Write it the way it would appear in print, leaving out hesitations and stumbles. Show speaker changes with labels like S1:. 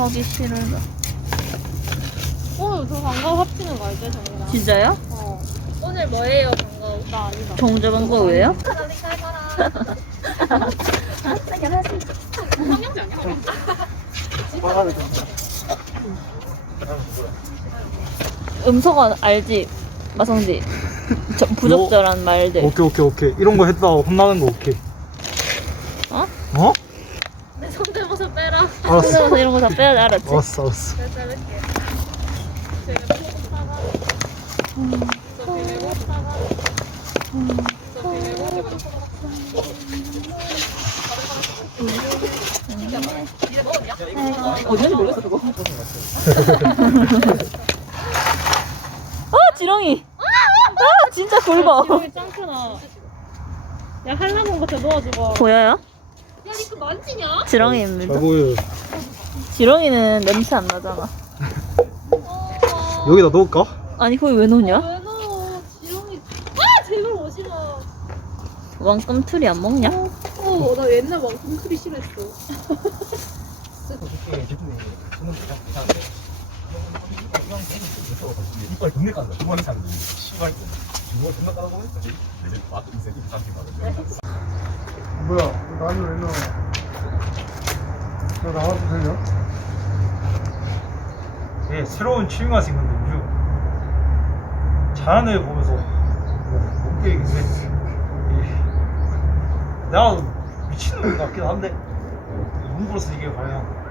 S1: 하기 싫어서.
S2: 오늘 저 방과후 합치는 거 알죠, 정민아?
S1: 진짜요?
S2: 오늘 뭐예요, 방과후? 나 아니다.
S1: 정저방과후예요?
S2: 성형지 아니야?
S1: 음소거 알지? 마성지. 부적절한 말들.
S3: 오케이. 이런 거 했다가 혼나는 거 오케이.
S1: 어?
S3: 어?
S2: 내 손대모사 빼라.
S3: 알았어.
S1: 혼자서 이런 거 다 빼야 돼, 알았지?
S3: 알았어.
S2: 내가 자를게. 제가 소고사가 저 비밀고사가 저 비밀고사가
S1: 어디인지 모르겠어, 그거. 아, 지렁이! 아, 진짜 굵어.
S2: 지렁이 짱크나. 야, 한라봉 같아 넣어주고.
S1: 보여요?
S2: 야, 니그 만지냐?
S1: 지렁이입니다.
S3: 잘 보여요.
S1: 지렁이는 냄새 안 나잖아.
S3: 여기다 넣을까?
S1: 아니, 거기 왜 놓냐?
S2: 왜 넣어? 지렁이. 아, 제발 오지마.
S1: 왕꿈틀이 안 먹냐?
S2: 나 옛날 왕꿈 크리 싫어했어.
S4: 이빨 동네 간다. 두 번에 사는 거. 시발. 이거 존나 따라고 했어. 이제 맛 인생이 부산팀 받은
S3: 뭐야? 나는 왜 넣어? 너 나와도 되냐? 예, 새로운 취미가 생겼는데 요즘 자연을 보면서 먹게 얘기인데 내가 미친놈 같긴 한데 눈으로서 이게 과연